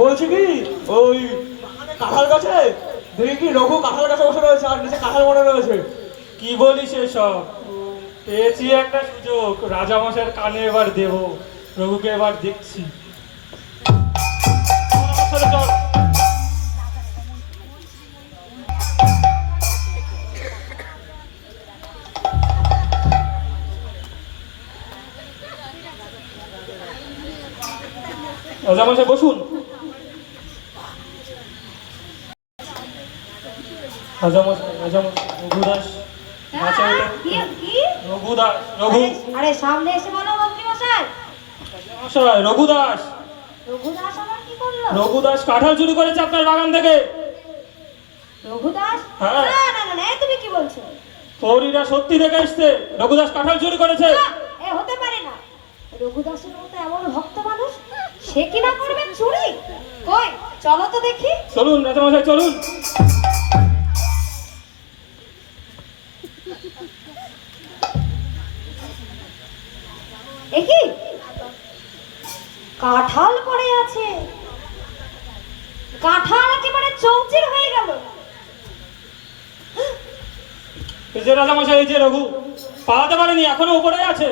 বলছি কি ওই কাঁঠাল গাছে দেখি কি রঘু কাঁঠাল গাছে বসে রয়েছে আর নিচে কাঁঠাল মনে রয়েছে। কি বলিস এসব? পেয়েছি একটা সুযোগ, রাজামশাইয়ের কানে এবার দেব। রঘুকে এবার দেখছি। চল, চল। রাজামশাই বসুন। রাজামশাই, রাজামশাই, রঘুদাস আছে এটা? রঘুদাস, রঘু। আরে সামনে এসে বলো মন্ত্রী মশাই। রাজামশাই, রঘুদাস। রঘুদাস আবার কি করলো? রঘুদাস কাঁঠাল চুরি করেছে আপনার বাগান থেকে। রঘুদাস? হ্যাঁ। না না না না, এ তুমি কি বলছো? ফৌরিরা সত্যি থেকে এসছে, রঘুদাস কাঁঠাল চুরি করেছে। না, এ হতে পারে না। রঘুদাসের মতো এমন ভক্ত মানুষ, সে কি না করবে চুরি? কই চলো তো দেখি। চলুন রাজামশাই, চলুন। এ কি কাঁঠাল পড়ে আছে, কাঁঠাল একেবারে চৌচির হয়ে গেল। এই যে রাজামশাই, এই যে রঘু পালাতে পারেনি, এখনো উপরে আছে।